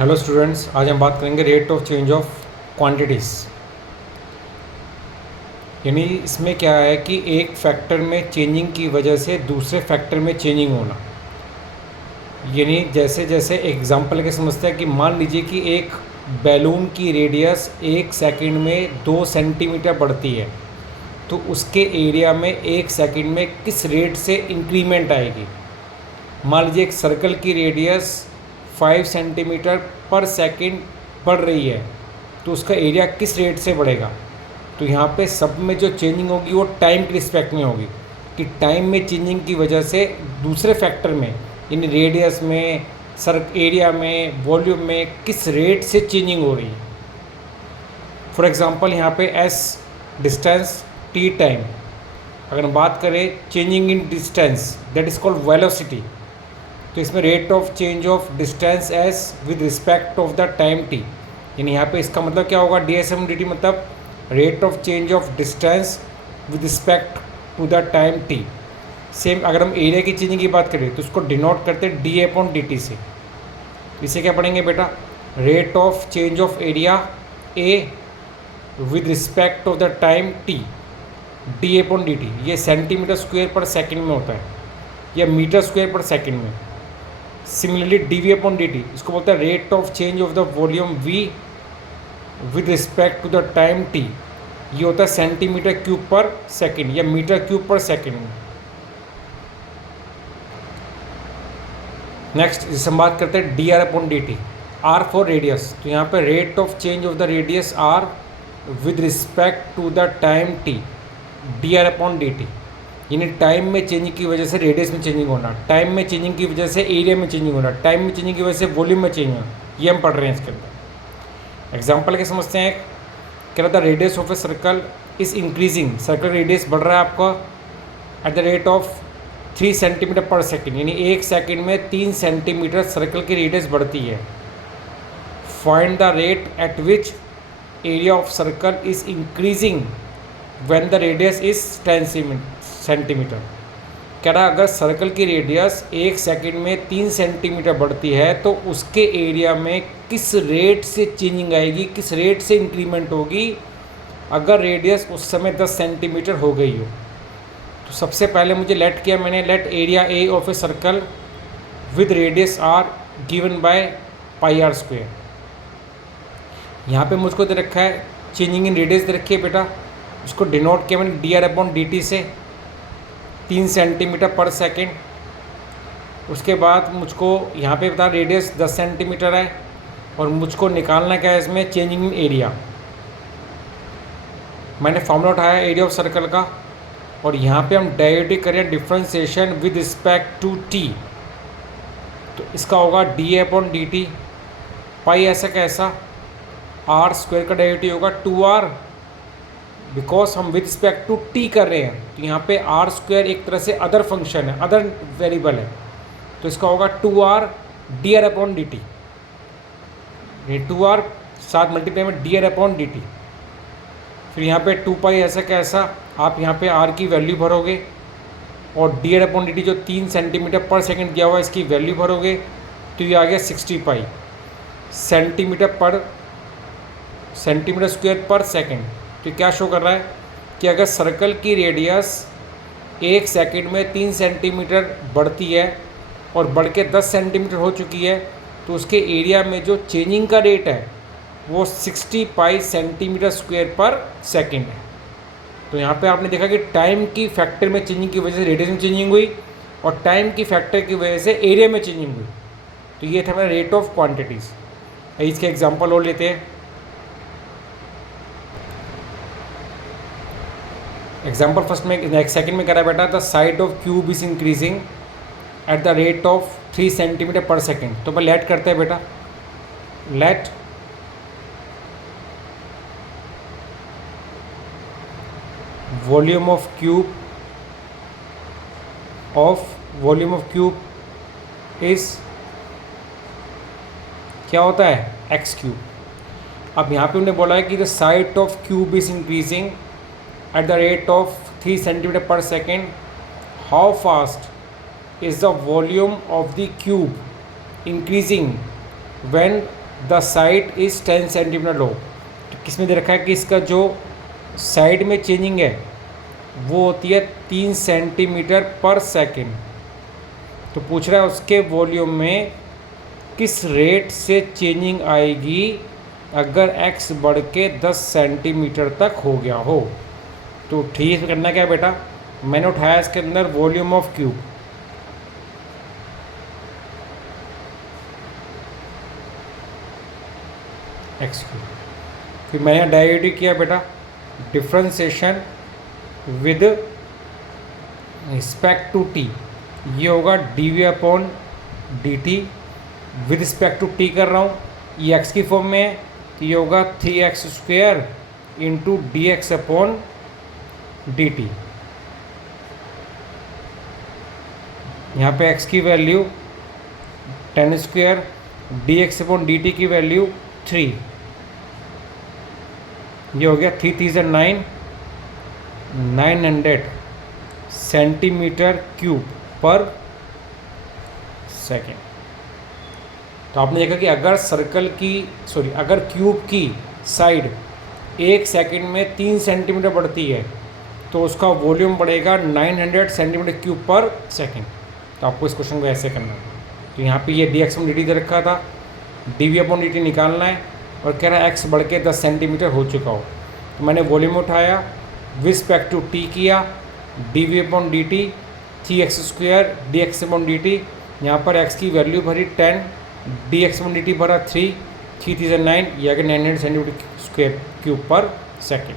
Hello students, आज हम बात करेंगे rate of change of quantities. यानी इसमें क्या है कि एक फैक्टर में चेंजिंग की वजह से दूसरे फैक्टर में चेंजिंग होना। यानी जैसे जैसे एग्जांपल के समझते हैं कि मान लीजिए कि एक बैलून की रेडियस 1 सेकंड में 2 सेंटीमीटर बढ़ती है, तो उसके एरिया में 1 सेकंड में किस रेट से इंक्रीमेंट आएगी। मान लीजिए एक सर्कल की रेडियस 5 सेंटीमीटर पर सेकंड बढ़ रही है, तो उसका एरिया किस रेट से बढ़ेगा। तो यहाँ पे सब में जो चेंजिंग होगी वो टाइम के रिस्पेक्ट में होगी, कि टाइम में चेंजिंग की वजह से दूसरे फैक्टर में यानी रेडियस में, एरिया में, वॉल्यूम में किस रेट से चेंजिंग हो रही है। फॉर एग्ज़ाम्पल यहाँ पे एस डिस्टेंस, टी टाइम। अगर हम बात करें changing in distance, that is called velocity, तो इसमें rate of change of distance S with respect of the time T. यानी यहाँ पे इसका मतलब क्या होगा, D S M D T मतलब rate of change of distance with respect to the time T. Same अगर हम एरिया की चेंजिंग की बात करें तो उसको डिनोट करते हैं डी अपॉन डी टी से। इसे क्या पढ़ेंगे बेटा, rate of change of area A with respect of the time T, D upon D T. ये सेंटीमीटर स्क्वायर पर सेकेंड में होता है या मीटर स्क्वायर पर सेकेंड में। Similarly D V upon D T, इसको बोलते हैं rate of change of the volume V with respect to the time T. ये होता है सेंटीमीटर क्यूब पर सेकेंड या मीटर क्यूब पर सेकेंड में। नेक्स्ट जिसे हम बात करते हैं D R upon D T, R for radius. तो यहाँ पे rate of change of the radius R with respect to the time T, D R upon D T. यानी टाइम में चेंजिंग की वजह से रेडियस में चेंजिंग होना, टाइम में चेंजिंग की वजह से एरिया में चेंजिंग होना, टाइम में चेंजिंग की वजह से वॉल्यूम में चेंजिंग होना। ये हम पढ़ रहे हैं इसके अंदर। एग्जाम्पल के समझते हैं। कह रहा था radius of a circle is increasing, circle radius बढ़ रहा है आपका eight the rate of 3 centimetre पर सेकेंड। यानी 1 सेकेंड में 3 सेंटीमीटर सर्कल की रेडियस बढ़ती है। Find the rate at which area of circle is increasing when the radius is 10 centimetre. कह रहा अगर सर्कल की रेडियस 1 सेकेंड में 3 सेंटीमीटर बढ़ती है तो उसके एरिया में किस रेट से चेंजिंग आएगी, किस रेट से इंक्रीमेंट होगी अगर रेडियस उस समय 10 सेंटीमीटर हो गई हो। तो सबसे पहले मुझे लेट किया मैंने, let area A of a circle with radius R given by pi R square. यहाँ पे मुझको दे रखा है चेंजिंग इन रेडियस दे रखी है बेटा, उसको डिनोट किया मैंने D R upon D T से, 3 सेंटीमीटर पर सेकेंड। उसके बाद मुझको यहाँ पे बता रेडियस 10 सेंटीमीटर है और मुझको निकालना क्या है इसमें, चेंजिंग इन एरिया। मैंने फॉर्मूला उठाया एरिया ऑफ सर्कल का और यहाँ पे हम डेरिवेटिव करें differentiation with respect to T, तो इसका होगा D upon D T pi ऐसा कैसा, आर स्क्वायर का डेरिवेटिव होगा 2r, बिकॉज हम विद रिस्पेक्ट टू टी कर रहे हैं। तो यहाँ पे आर स्क्वायर एक तरह से अदर फंक्शन है, अदर वेरिएबल है, तो इसका होगा 2r D R upon D T. 2r साथ मल्टीप्लाई में D R upon D T. फिर यहाँ पे 2 पाई ऐसा कैसा, आप यहाँ पे r की वैल्यू भरोगे और D R upon D T जो 3 सेंटीमीटर पर सेकेंड दिया हुआ है इसकी वैल्यू भरोगे, तो ये आ गया 60 पाई सेंटीमीटर स्क्वायर पर सेकेंड। तो क्या शो कर रहा है कि अगर सर्कल की रेडियस 1 सेकेंड में 3 सेंटीमीटर बढ़ती है और बढ़ के 10 सेंटीमीटर हो चुकी है, तो उसके एरिया में जो चेंजिंग का रेट है वो 60 पाई सेंटीमीटर स्क्वायर पर सेकेंड है। तो यहाँ पे आपने देखा कि टाइम की फैक्टर में चेंजिंग की वजह से रेडियस में चेंजिंग हुई और टाइम की फैक्टर की वजह से एरिया में चेंजिंग हुई। तो ये था मेरा रेट ऑफ क्वांटिटीज़। इसके एग्जांपल और लेते हैं। एग्जाम्पल फर्स्ट में नेक्स्ट सेकंड में करा बेटा, the side of cube is increasing at the rate of 3 centimetre पर सेकेंड। तो मैं लेट करते हैं बेटा, let volume of cube is क्या होता है, एक्स क्यूब। अब यहाँ पे उन्होंने बोला है कि the side of cube is increasing at the rate of 3 centimeter per second, how fast is the volume of the cube increasing when the side is 10 centimetre लो। तो किस में दे रखा है कि इसका जो साइड में चेंजिंग है वो होती है 3 सेंटीमीटर पर सेकेंड। तो पूछ रहा है उसके वॉल्यूम में किस रेट से चेंजिंग आएगी अगर x बढ़ के 10 सेंटीमीटर तक हो गया हो। तो ठीक करना क्या है बेटा, मैंने उठाया इसके अंदर volume of cube, X cube, फिर मैंने डाइवर्ट किया बेटा differentiation with respect to T, ये होगा D upon D T. With respect to T कर रहा हूँ, ये एक्स की फॉर्म में है, तो ये होगा 3x² into D X upon D T. यहाँ पे x की value 10², D X upon D T की वैल्यू 3, ये हो गया 3 3 9, 900 सेंटीमीटर क्यूब पर सेकेंड। तो आपने देखा कि अगर अगर क्यूब की साइड 1 सेकेंड में 3 सेंटीमीटर बढ़ती है तो उसका वॉल्यूम बढ़ेगा 900 सेंटीमीटर क्यूब पर सेकेंड। तो आपको इस क्वेश्चन को ऐसे करना है। तो यहाँ पे ये डी एक्स डी टी दे रखा था, D V upon D T निकालना है और कह रहा है एक्स बढ़ के 10 सेंटीमीटर हो चुका हो। तो मैंने वॉल्यूम उठाया, विद रिस्पेक्ट टू टी किया, D V upon D T 3x² D X upon D T, यहाँ पर x की वैल्यू भरी 10, D X upon D T भरा 3, 3 3 9, ये आगे 900 सेंटीमीटर स्क्वायर क्यूब पर सेकेंड।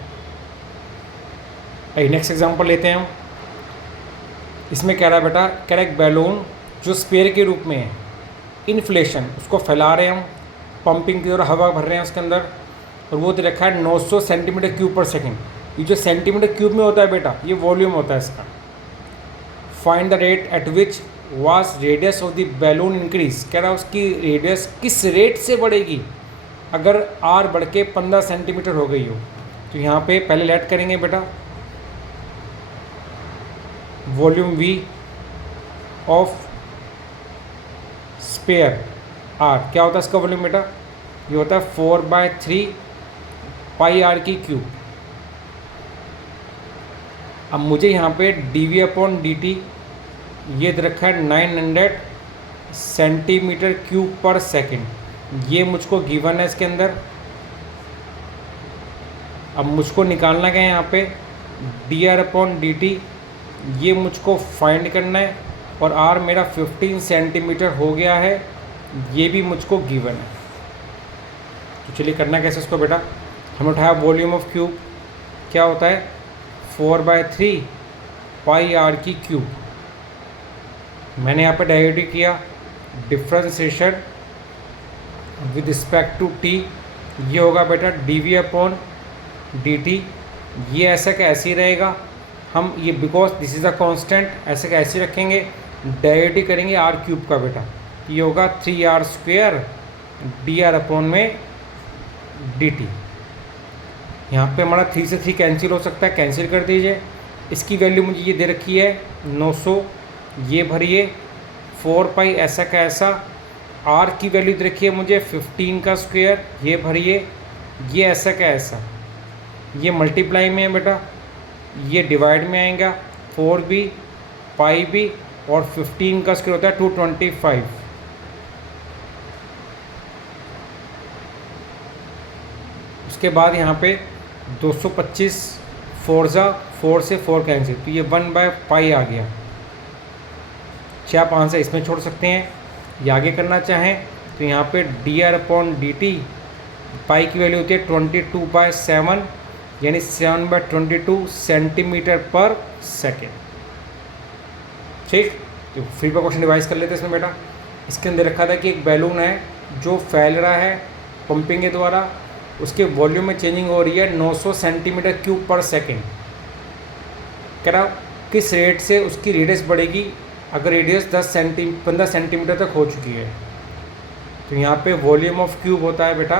नेक्स्ट एग्जांपल लेते हैं हम। इसमें कह रहा है बेटा, कह रहा है एक बैलून जो स्पेयर के रूप में है, इन्फ्लेशन उसको फैला रहे हैं हम, पंपिंग की तरह हवा भर रहे हैं उसके अंदर, और वो दे रखा है 900 सेंटीमीटर क्यूब पर सेकेंड। ये जो सेंटीमीटर क्यूब में होता है बेटा, ये वॉल्यूम होता है इसका। Find the rate at which was radius of the balloon increase. कह रहा है उसकी रेडियस किस रेट से बढ़ेगी अगर आर बढ़ के 15 सेंटीमीटर हो गई हो। तो यहाँ पे पहले लेट करेंगे बेटा volume V of sphere R, क्या होता है इसका वॉल्यूम बेटा, ये होता है 4/3 पाई आर की क्यूब। अब मुझे यहाँ पे D V upon D T ये दे रखा है 900 सेंटीमीटर क्यूब पर सेकेंड, ये मुझको गिवन है इसके अंदर। अब मुझको निकालना क्या है यहाँ पे D R upon D T, ये मुझको फाइंड करना है, और आर मेरा 15 सेंटीमीटर हो गया है, ये भी मुझको गिवन है। तो चलिए करना कैसे इसको बेटा, हमने उठाया वॉल्यूम ऑफ क्यूब, क्या होता है 4/3 पाई आर की क्यूब। मैंने यहाँ पे डाइवर्ट किया differentiation with respect to T, ये होगा बेटा D V upon D T, ये ऐसा का ऐसे ही रहेगा। हम ये because this is a constant, ऐसे का ऐसे रखेंगे, डाइवर्ट करेंगे आर क्यूब का बेटा, ये होगा 3r² डी आर अपॉन में डी टी। यहाँ पे हमारा 3 से 3 कैंसिल हो सकता है, कैंसिल कर दीजिए। इसकी वैल्यू मुझे ये दे रखी है 900, ये भरिए 4 पाई ऐसा का ऐसा, आर की वैल्यू दे रखी है मुझे 15 का स्क्वायर, ये भरिए, ये ऐसा का ऐसा, ये मल्टीप्लाई में है बेटा, ये डिवाइड में आएगा 4 भी पाई भी, और 15 का स्क्वायर होता है 225। उसके बाद यहाँ पे 225 4 से 4 कैंसिल, तो ये 1/पाई आ गया। 6 5 से इसमें छोड़ सकते हैं, ये आगे करना चाहें तो यहाँ पे D R upon D T, pi की वैल्यू होती है 22/7, यानी 7/22 सेंटीमीटर पर सेकेंड। ठीक, तो फिर पर क्वेश्चन रिवाइज कर लेते हैं इसमें बेटा। इसके अंदर रखा था कि एक बैलून है जो फैल रहा है पंपिंग के द्वारा, उसके वॉल्यूम में चेंजिंग हो रही है 900 सेंटीमीटर क्यूब पर सेकेंड। कह रहा किस रेट से उसकी रेडियस बढ़ेगी अगर रेडियस 15 सेंटीमीटर तक हो चुकी है। तो यहाँ पे वॉल्यूम ऑफ क्यूब होता है बेटा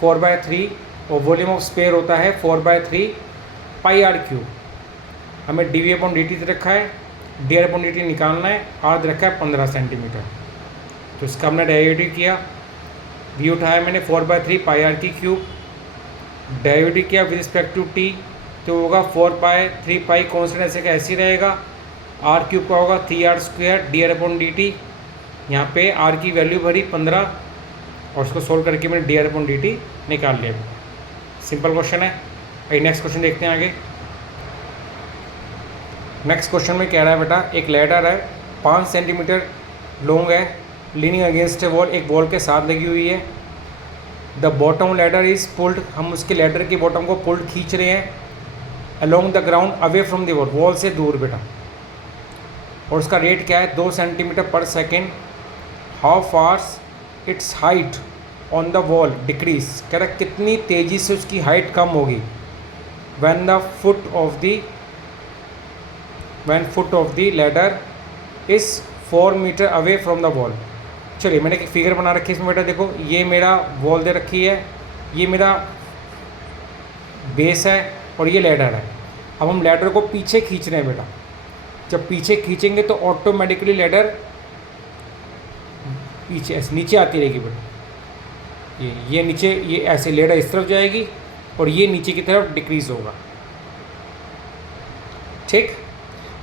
4/3 और वॉल्यूम ऑफ स्पेयर होता है 4/3 पाई आर क्यूब। हमें D V upon D T दे रखा है, D R upon D T निकालना है, आर दे रखा है 15 सेंटीमीटर। तो इसका हमने डेरिवेटिव किया, वी उठाया मैंने 4/3 पाई आर की क्यूब, डेरिवेटिव किया विद रिस्पेक्ट टू टी, तो होगा 4/3 पाई कॉन्स्टेंट ऐसे का ऐसे ही रहेगा, आर क्यूब का होगा 3r² dr/dt। यहाँ पे आर की वैल्यू भरी 15 और उसको सोल्व करके मैंने dr/dt निकाल लिया। सिंपल क्वेश्चन है। आइए नेक्स्ट क्वेश्चन देखते हैं आगे। नेक्स्ट क्वेश्चन में कह रहा है बेटा, एक लैडर है 5 सेंटीमीटर लॉन्ग है, लीनिंग अगेंस्ट ए वॉल, एक वॉल के साथ लगी हुई है। The bottom ladder is pulled, हम उसके लैडर की बॉटम को पुल्ड खींच रहे हैं along the ground away from the wall, wall से दूर बेटा, और उसका रेट क्या है 2 सेंटीमीटर पर second. How fast it's height on the wall decrease, कह रहा कितनी तेज़ी से उसकी हाइट कम होगी when foot of the ladder is 4 metre away from the wall. चलिए मैंने एक फिगर बना रखी है इसमें बेटा, देखो ये मेरा वॉल दे रखी है, ये मेरा बेस है और ये लैडर है। अब हम लैडर को पीछे खींच रहे हैं बेटा, जब पीछे खींचेंगे तो ऑटोमेटिकली लैडर पीछे नीचे आती रहेगी बेटा, ये नीचे, ये ऐसे लैडर इस तरफ जाएगी और ये नीचे की तरफ डिक्रीज होगा। ठीक,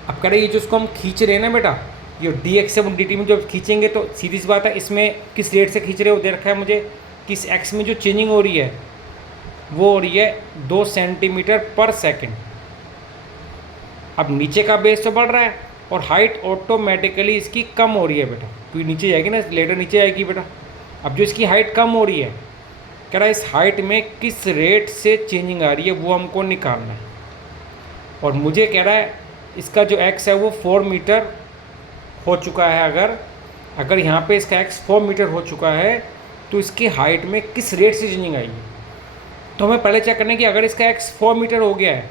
अब कह रहे ये जो उसको हम खींच रहे हैं ना बेटा, ये dx/dt में जब खींचेंगे तो सीधी सी बात है, इसमें किस रेट से खींच रहे हो दे रखा है मुझे, किस x में जो चेंजिंग हो रही है वो हो रही है 2 सेंटीमीटर पर सेकेंड। अब नीचे का बेस तो बढ़ रहा है और हाइट ऑटोमेटिकली इसकी कम हो रही है बेटा, क्योंकि नीचे जाएगी ना, लेटर नीचे आएगी बेटा। अब जो इसकी हाइट कम हो रही है, कह रहा है इस हाइट में किस रेट से चेंजिंग आ रही है वो हमको निकालना है। और मुझे कह रहा है इसका जो x है वो 4 मीटर हो चुका है। अगर यहाँ पे इसका x 4 मीटर हो चुका है तो इसकी हाइट में किस रेट से चेंजिंग आएगी, तो हमें पहले चेक करना है कि अगर इसका x 4 मीटर हो गया है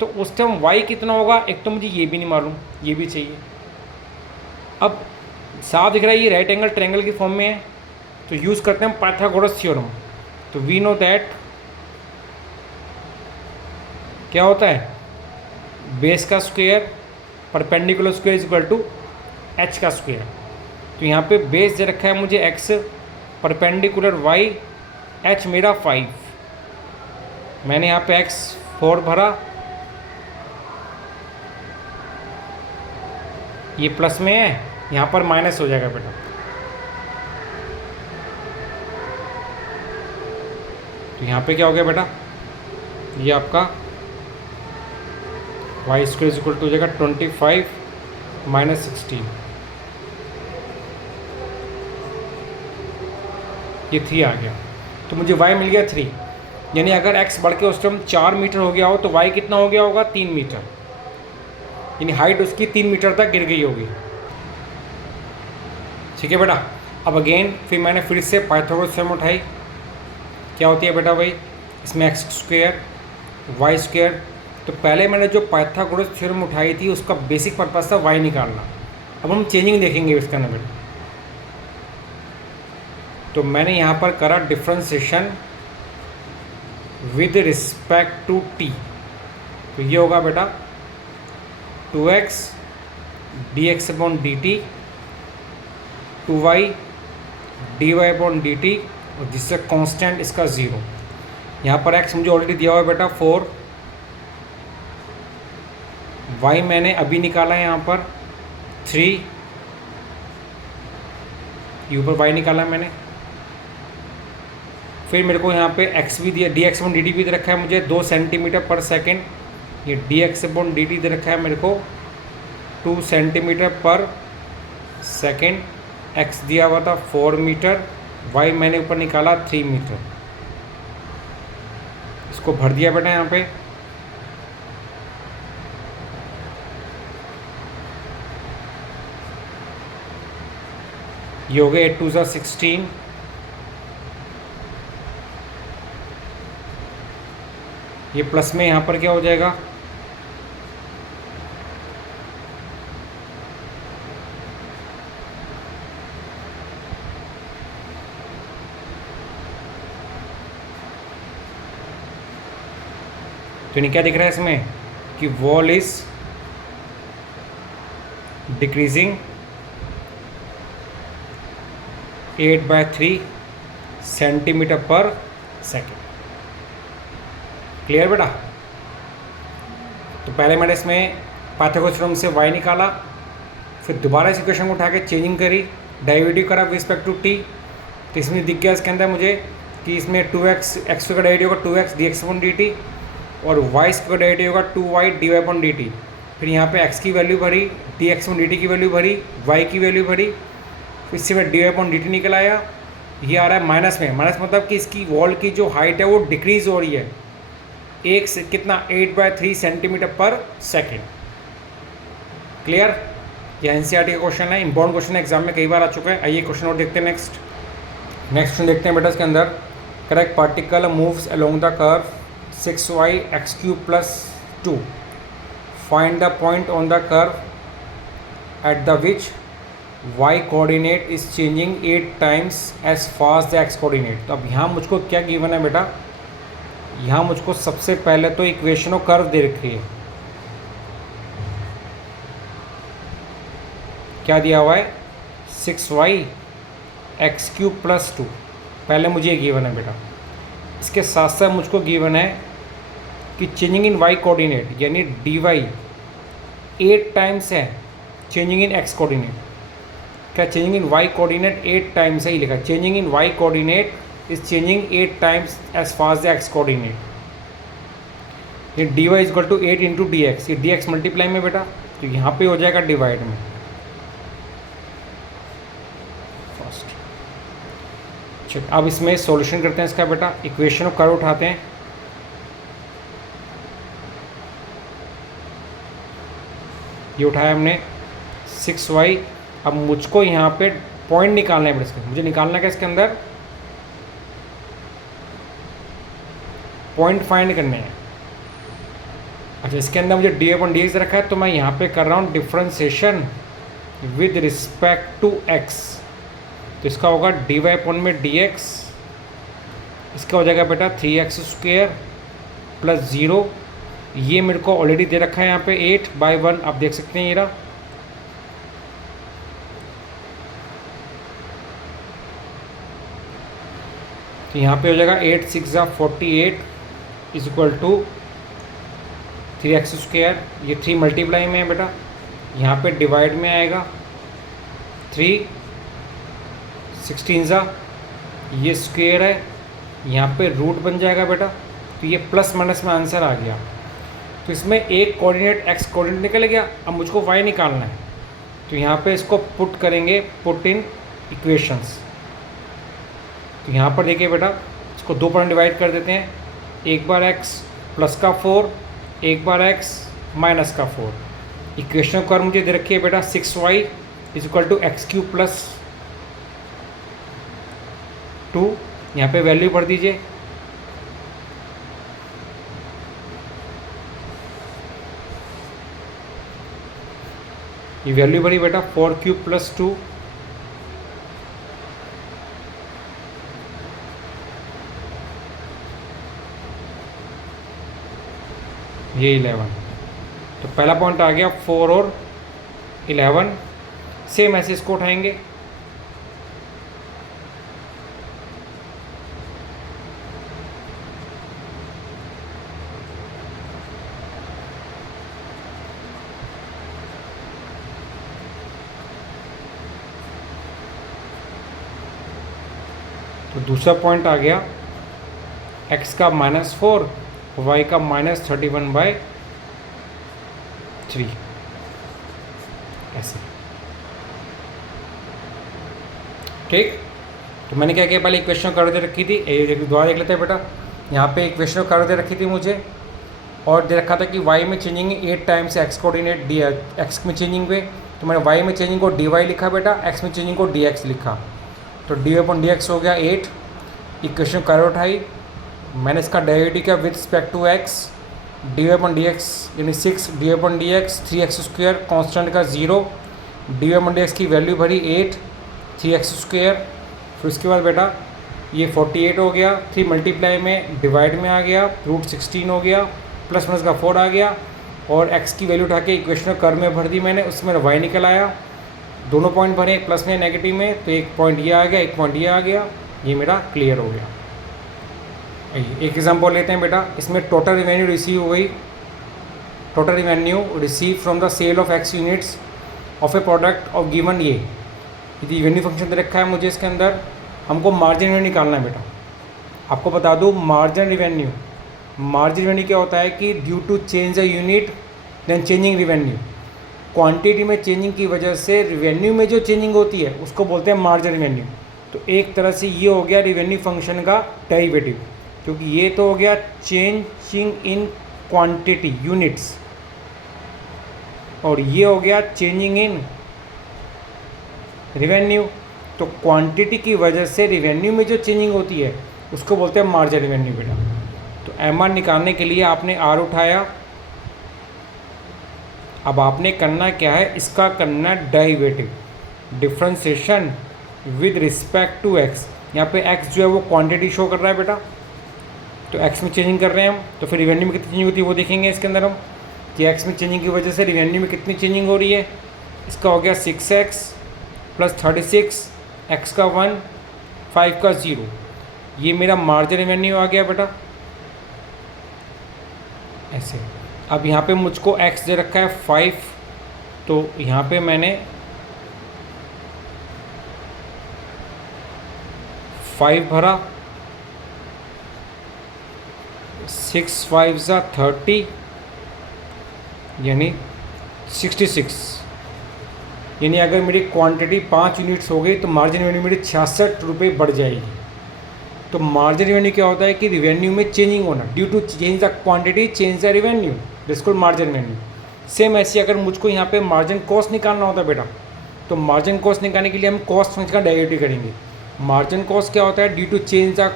तो उस टाइम y कितना होगा। एक तो मुझे ये भी नहीं मालूम, ये भी चाहिए। अब साफ दिख रहा है ये राइट एंगल ट्रायंगल की फॉर्म में है, तो यूज़ करते हैं हम पाइथागोरस थ्योरम। तो वी नो दैट क्या होता है, बेस का square perpendicular square is equal to H का स्क्वायर। तो यहाँ पे बेस दे रखा है मुझे x, परपेंडिकुलर y, h मेरा 5, मैंने यहाँ पे x 4 भरा, ये प्लस में है, यहाँ पर माइनस हो जाएगा बेटा। तो यहाँ पे क्या हो गया बेटा, ये आपका वाई स्क्वायर इक्वल टू हो जाएगा 25 - 16, ये 3 आ गया। तो मुझे y मिल गया 3, यानी अगर x बढ़ के उस टाइम 4 मीटर हो गया हो तो y कितना हो गया होगा 3 मीटर, यानी हाइट उसकी 3 मीटर तक गिर गई होगी। ठीक है बेटा। अब अगेन फिर मैंने फिर से पाइथागोरस थ्योरम उठाई। क्या होती है बेटा भाई, इसमें x स्क्वायर y स्क्वायर, तो पहले मैंने जो पाइथागोरस थ्योरम उठाई थी उसका बेसिक पर्पस था y निकालना। अब हम चेंजिंग देखेंगे इसके अंदर बेटा। तो मैंने यहाँ पर करा differentiation with respect to t, तो ये होगा बेटा 2x dx/dt 2y dy/dt, और जिससे कांस्टेंट इसका 0। यहाँ पर x मुझे ऑलरेडी दिया हुआ है बेटा 4, y मैंने अभी निकाला है यहाँ पर 3, ये ऊपर y निकाला है मैंने। फिर मेरे को यहाँ पे x भी दिया, dx/dt भी दे रखा है मुझे 2 सेंटीमीटर पर सेकेंड, ये dx/dt दे रखा है मेरे को 2 सेंटीमीटर पर सेकेंड, x दिया हुआ था 4 मीटर, y मैंने ऊपर निकाला 3 मीटर। इसको भर दिया बेटा यहाँ पे। ये हो गया 8 2 16, ये प्लस में यहाँ पर क्या हो जाएगा, तो नहीं क्या दिख रहा है इसमें कि वॉल इज डिक्रीजिंग 8/3 सेंटीमीटर पर सेकेंड। क्लियर बेटा? तो पहले मैंने इसमें पाइथागोरस थ्योरम से y निकाला, फिर दोबारा इस इक्वेशन को उठा के चेंजिंग करी, डेरिवेटिव करा विद रिस्पेक्ट टू t। तो इसमें दिख गया इसके अंदर मुझे कि इसमें 2x x का डेरिवेटिव होगा 2x dx/dt और y का डेरिवेटिव होगा 2y dy/dt। फिर यहाँ पे x की वैल्यू भरी, dx/dt की वैल्यू भरी, y की वैल्यू भरी, फिर इससे मैं dy/dt निकल आया। ये आ रहा है माइनस में, माइनस मतलब कि इसकी वॉल की जो हाइट है वो डिक्रीज़ हो रही है, एक से कितना 8/3 सेंटीमीटर पर सेकेंड। क्लियर? यह एनसीईआरटी का क्वेश्चन है, इंपॉर्टेंट क्वेश्चन है, एग्जाम में कई बार आ चुका है। आइए क्वेश्चन और देखते हैं। नेक्स्ट क्वेश्चन देखते हैं बेटा। इसके अंदर correct particle moves along the curve 6y x³ + 2, find the point on the curve at the which y coordinate is changing 8 times as fast the x coordinate. तो अब यहाँ मुझको क्या गिवन है बेटा? यहाँ मुझको सबसे पहले तो इक्वेशन और कर्व दे रखी है। क्या दिया हुआ है? 6y x³ + 2। पहले मुझे ये गिवन है बेटा। इसके साथ साथ मुझको गिवन है कि चेंजिंग इन y कोऑर्डिनेट यानी dy 8 टाइम्स है चेंजिंग इन x कोऑर्डिनेट। क्या changing in y coordinate 8 times है? ही लिखा changing in y coordinate is changing 8 times as fast the x coordinate. ये dy = 8 × dx, ये dx मल्टीप्लाई में बेटा, तो यहाँ पे हो जाएगा डिवाइड में फर्स्ट। चलो अब इसमें सॉल्यूशन करते हैं इसका बेटा। इक्वेशन को कर्व उठाते हैं। ये उठाया हमने 6y। अब मुझको यहाँ पे पॉइंट निकालना है बेटा। इसके मुझे निकालना क्या? इसके अंदर पॉइंट फाइंड करने हैं। अच्छा, इसके अंदर मुझे dy/dx रखा है, तो मैं यहाँ पे कर रहा हूँ differentiation with respect to x। तो इसका होगा dy/dx, इसका हो जाएगा बेटा 3x² + 0। ये मेरे को ऑलरेडी दे रखा है यहाँ पे 8/1, आप देख सकते हैं ये रहा। तो यहाँ पे हो जाएगा 8 × 6 = 48 = 3x²। ये 3 मल्टीप्लाई में है बेटा, यहाँ पे डिवाइड में आएगा 3 16 ये स्क्वेयर है, यहाँ पे रूट बन जाएगा बेटा। तो ये प्लस माइनस में आंसर आ गया। तो इसमें एक कोऑर्डिनेट x कोऑर्डिनेट निकल गया। अब मुझको y निकालना है, तो यहाँ पे इसको पुट करेंगे, पुट इन इक्वेशंस। तो यहाँ पर देखिए बेटा, इसको 2 पर डिवाइड कर देते हैं। एक बार x + 4, एक बार x - 4। इक्वेशन कर मुझे दे रखी है बेटा 6y = x³ + 2। यहाँ पे वैल्यू भर दीजिए। ये वैल्यू भरी बेटा 4³ + 2, ये 11। तो पहला पॉइंट आ गया 4 और 11। सेम ऐसे इसको उठाएंगे। तो दूसरा पॉइंट आ गया x का -4, y का -31/3 ऐसे। ठीक, तो मैंने क्या किया, पहले इक्वेशन कर दे रखी थी, दोबारा देख लेते हैं बेटा। यहाँ पे इक्वेशन कर दे रखी थी मुझे, और दे रखा था कि y में changing 8 times x coordinate x में चेंजिंग पे। तो मैंने y में चेंजिंग को dy लिखा बेटा, x में चेंजिंग को dx लिखा। तो dy/dx हो गया 8। इक्वेशन कर उठाई, मैंने इसका डेरिवेटिव किया with respect to x। dy/dx यानी 6 dy/dx 3x², कांस्टेंट का 0, dy/dx की वैल्यू भरी 8 3x²। फिर उसके बाद बेटा ये 48 हो गया, 3 मल्टीप्लाई में डिवाइड में आ गया, √16 हो गया, प्लस माइनस का 4 आ गया, और x की वैल्यू उठा के इक्वेशन कर में भर दी मैंने, उसमें y निकल आया। दोनों पॉइंट भरे, प्लस में नेगेटिव में, तो एक पॉइंट ये आ गया, एक पॉइंट ये आ गया। ये मेरा क्लियर हो गया। एक एग्जाम्पल लेते हैं बेटा, इसमें टोटल रिवेन्यू रिसीव हो गई, total revenue receive from the sale of X units of a product of given ये रिवेन्यू फंक्शन दे रखा है मुझे। इसके अंदर हमको मार्जिन रिवेन्यू निकालना है बेटा। आपको बता दूँ मार्जिन रिवेन्यू क्या होता है कि due to change a unit then changing revenue, quantity में चेंजिंग की वजह से रिवेन्यू में जो चेंजिंग होती है उसको बोलते हैं मार्जिन रिवेन्यू। तो एक तरह से ये हो गया रिवेन्यू फंक्शन का डेरिवेटिव, क्योंकि ये तो हो गया चेंजिंग इन क्वांटिटी यूनिट्स और ये हो गया चेंजिंग इन रिवेन्यू। तो क्वांटिटी की वजह से रिवेन्यू में जो चेंजिंग होती है उसको बोलते हैं मार्जिन रिवेन्यू बेटा। तो एम आर निकालने के लिए आपने आर उठाया, अब आपने करना क्या है, इसका करना derivative, differentiation with respect to X. यहाँ पे एक्स जो है वो क्वांटिटी शो कर रहा है बेटा, तो एक्स में चेंजिंग कर रहे हैं हम, तो फिर रिवेन्यू में कितनी चेंजिंग होती है वो देखेंगे इसके अंदर हम कि एक्स में चेंजिंग की वजह से रिवेन्यू में कितनी चेंजिंग हो रही है। इसका हो गया 6x प्लस 36, एक्स का 1, 5 का 0, ये मेरा मार्जिन रिवेन्यू आ गया बेटा ऐसे। अब यहाँ पे मुझको x दे रखा है 5, तो यहाँ पे मैंने 5 भरा, 6 5 ज़ा 30 यानी 66, यानी अगर मेरी क्वांटिटी 5 यूनिट्स हो गई तो मार्जिन रेवेन्यू मेरी 66 रुपये बढ़ जाएगी। तो मार्जिन रेवेन्यू क्या होता है कि रिवेन्यू में चेंजिंग होना, due to change the quantity change the revenue, this margin revenue. Same ऐसे अगर मुझको यहाँ पे मार्जिन कॉस्ट निकालना होता है बेटा, तो मार्जिन कॉस्ट निकालने के लिए हम कॉस्ट फंक्शन का डेरिवेटिव करेंगे। मार्जिन कॉस्ट क्या होता है, due to change the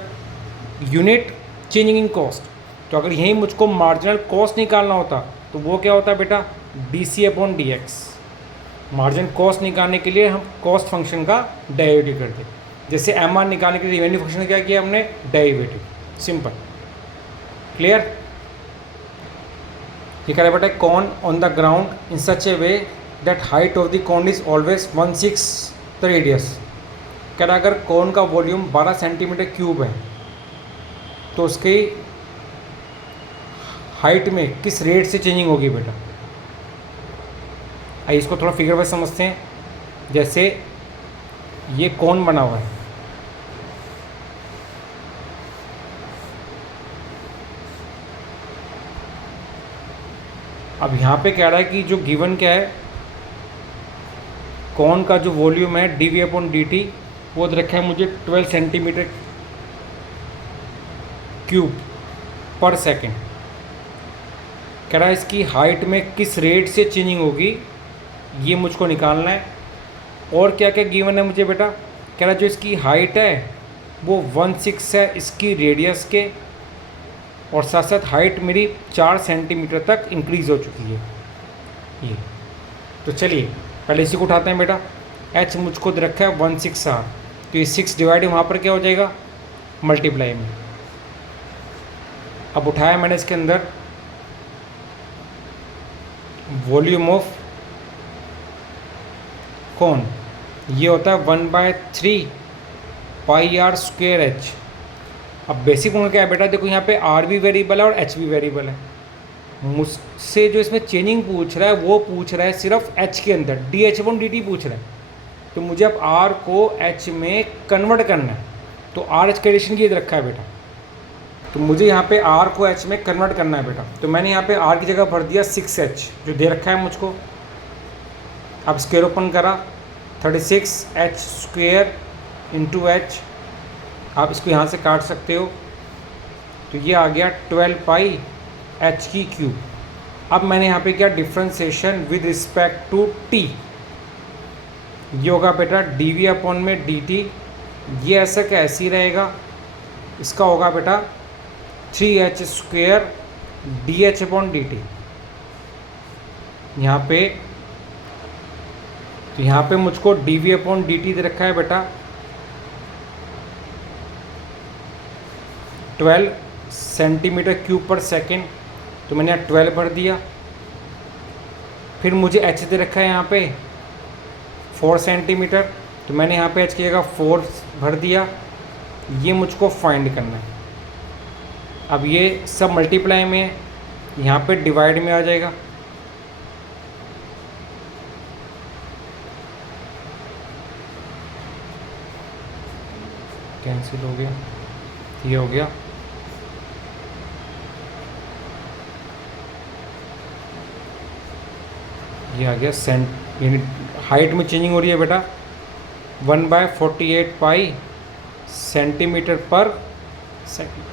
unit changing in cost. तो अगर यहीं मुझको मार्जिनल कॉस्ट निकालना होता तो वो क्या होता है बेटा, dc/dx। मार्जिन कॉस्ट निकालने के लिए हम कॉस्ट फंक्शन का डेरिवेटिव करते, जैसे एम आर निकालने के लिए रिवेन्यू फंक्शन का क्या किया हमने, डेरिवेटिव, सिंपल, क्लियर। ये कह रहा है बेटा cone on the ground in such a way that height of the cone is always 1/6 the radius. कह रहा अगर कॉन का वॉल्यूम 12 सेंटीमीटर क्यूब है तो उसकी हाइट में किस रेट से चेंजिंग होगी बेटा। आइए इसको थोड़ा फिगर वाइज समझते हैं। जैसे ये कौन बना हुआ है, अब यहाँ पे कह रहा है कि जो गिवन क्या है, कौन का जो वॉल्यूम है dv/dt वो रखा है मुझे 12 सेंटीमीटर क्यूब पर सेकेंड। कह रहा है इसकी हाइट में किस रेट से चेंजिंग होगी ये मुझको निकालना है। और क्या क्या गिवन है मुझे बेटा, कह रहा जो इसकी हाइट है वो 1/6 है इसकी रेडियस के, और साथ साथ हाइट मेरी 4 सेंटीमीटर तक इंक्रीज़ हो चुकी है ये। तो चलिए पहले इसी को उठाते हैं बेटा। h मुझको दे रखा है 1/6 r, तो ये 6 डिवाइड वहाँ पर क्या हो जाएगा, मल्टीप्लाई में। अब उठाया मैंने इसके अंदर वॉल्यूम ऑफ कौन, ये होता है 1/3 πr²h। अब बेसिक उनका क्या है बेटा, देखो यहाँ पे r भी वेरिएबल है और h भी वेरिएबल है। मुझसे जो इसमें चेंजिंग पूछ रहा है वो पूछ रहा है सिर्फ h के अंदर, dh/dt पूछ रहा है। तो मुझे अब r को h में कन्वर्ट करना है, तो r h कंडीशन की रखा है बेटा, तो मुझे यहाँ पे r को h में कन्वर्ट करना है बेटा। तो मैंने यहाँ पे r की जगह भर दिया 6h जो दे रखा है मुझको। अब स्क्वायर ओपन करा, 36h² × h, आप इसको यहाँ से काट सकते हो, तो ये आ गया 12πh³। अब मैंने यहाँ पे क्या, differentiation with respect to t, ये होगा बेटा dv/dt, ये ऐसा का ऐसे ही रहेगा। इसका होगा बेटा 3h² dh/dt। यहाँ पे तो यहाँ पे मुझको dv/dt दे रखा है बेटा 12 सेंटीमीटर क्यूब पर सेकेंड, तो मैंने यहाँ 12 भर दिया। फिर मुझे h दे रखा है यहाँ पे 4 सेंटीमीटर, तो मैंने यहाँ पे h की जगह 4 भर दिया। ये मुझको फाइंड करना है। अब ये सब मल्टीप्लाई में है, यहाँ पे डिवाइड में आ जाएगा। कैंसिल हो गया, ये हो गया। ये आ गया सेंट, यानी हाइट में चेंजिंग हो रही है बेटा 1/48 पाई सेंटीमीटर पर सेकेंड।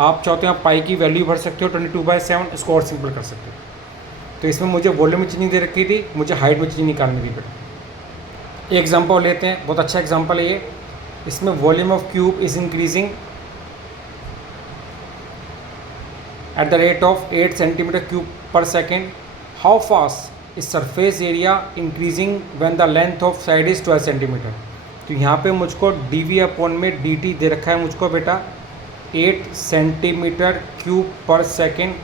आप चाहते हो आप पाई की वैल्यू भर सकते हो 22/7, इसको और सिंपल कर सकते हो। तो इसमें मुझे वॉल्यूम में चेंजिंग दे रखी थी, मुझे हाइट में चेंजिंग निकालनी थी बेटा। एग्जाम्पल लेते हैं, बहुत अच्छा एग्जाम्पल है ये। इसमें volume of cube is increasing at the rate of 8 centimetre cube पर second. How fast is surface area increasing when the length of side is 12 centimetre. तो यहाँ पे मुझको dv/में dt दे रखा है मुझको बेटा 8 सेंटीमीटर क्यूब पर सेकेंड।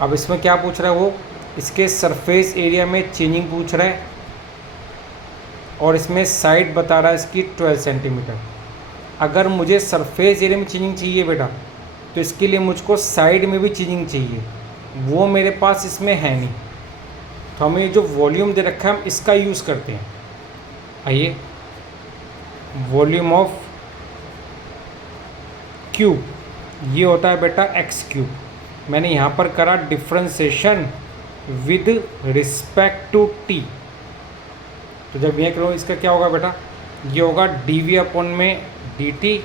अब इसमें क्या पूछ रहा है वो, इसके सरफेस एरिया में चेंजिंग पूछ रहा है, और इसमें साइड बता रहा है इसकी 12 सेंटीमीटर। अगर मुझे सरफेस एरिया में चेंजिंग चाहिए बेटा, तो इसके लिए मुझको साइड में भी चेंजिंग चाहिए, वो मेरे पास इसमें है नहीं। तो हमें जो वॉल्यूम दे रखा है हम इसका यूज़ करते हैं। आइए, वॉल्यूम ऑफ क्यूब ये होता है बेटा x क्यूब। मैंने यहाँ पर करा differentiation with respect to t। तो जब ये करूँ इसका क्या होगा बेटा, ये होगा dv/में dt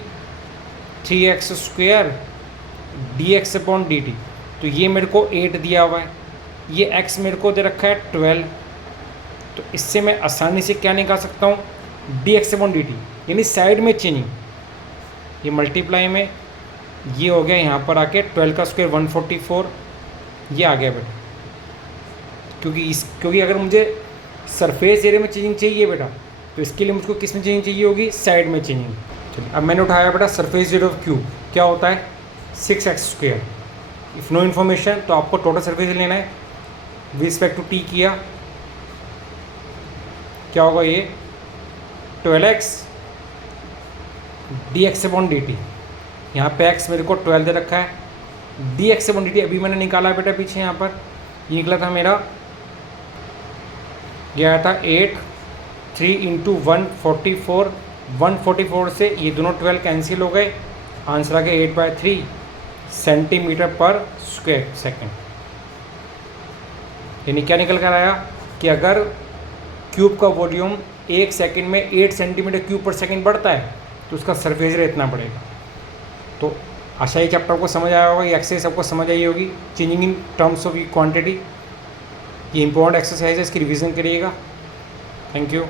3x² dx/dt। तो ये मेरे को 8 दिया हुआ है, ये x मेरे को दे रखा है 12। तो इससे मैं आसानी से क्या निकाल सकता हूँ, dx/dt, यानी साइड में चेंजिंग। ये मल्टीप्लाई में ये हो गया, यहाँ पर आके 12 का स्क्वायर 144, ये आ गया बेटा। क्योंकि अगर मुझे सरफेस एरिया में चेंजिंग चाहिए बेटा, तो इसके लिए मुझको किस में चेंजिंग चाहिए होगी, साइड में चेंजिंग। चलिए, अब मैंने उठाया बेटा सरफेस एरिया ऑफ क्यूब क्या होता है 6x²। इफ़ नो इन्फॉर्मेशन तो आपको टोटल सरफेस लेना है, विद रिस्पेक्ट टू टी किया क्या होगा, ये 12x dx/dt। यहाँ पे x मेरे को 12 दे रखा है, dx/dt अभी मैंने निकाला बेटा पीछे, यहाँ पर ये निकला था मेरा, गया था 8 3 × 144। 144 से ये दोनों 12 कैंसिल हो गए, आंसर आ गया 8/3 सेंटीमीटर पर स्क्वायर सेकेंड। यानी क्या निकल कर आया कि अगर क्यूब का वॉल्यूम 1 सेकंड में 8 सेंटीमीटर क्यूब पर सेकंड बढ़ता है, तो उसका सरफेस एरिया इतना बढ़ेगा। तो आशा ही चैप्टर को समझ आया होगा, ये एक्सरसाइज सबको समझ आई होगी, changing in terms of quantity. ये इंपॉर्टेंट एक्सरसाइज है, इसकी रिवीजन करिएगा। Thank you.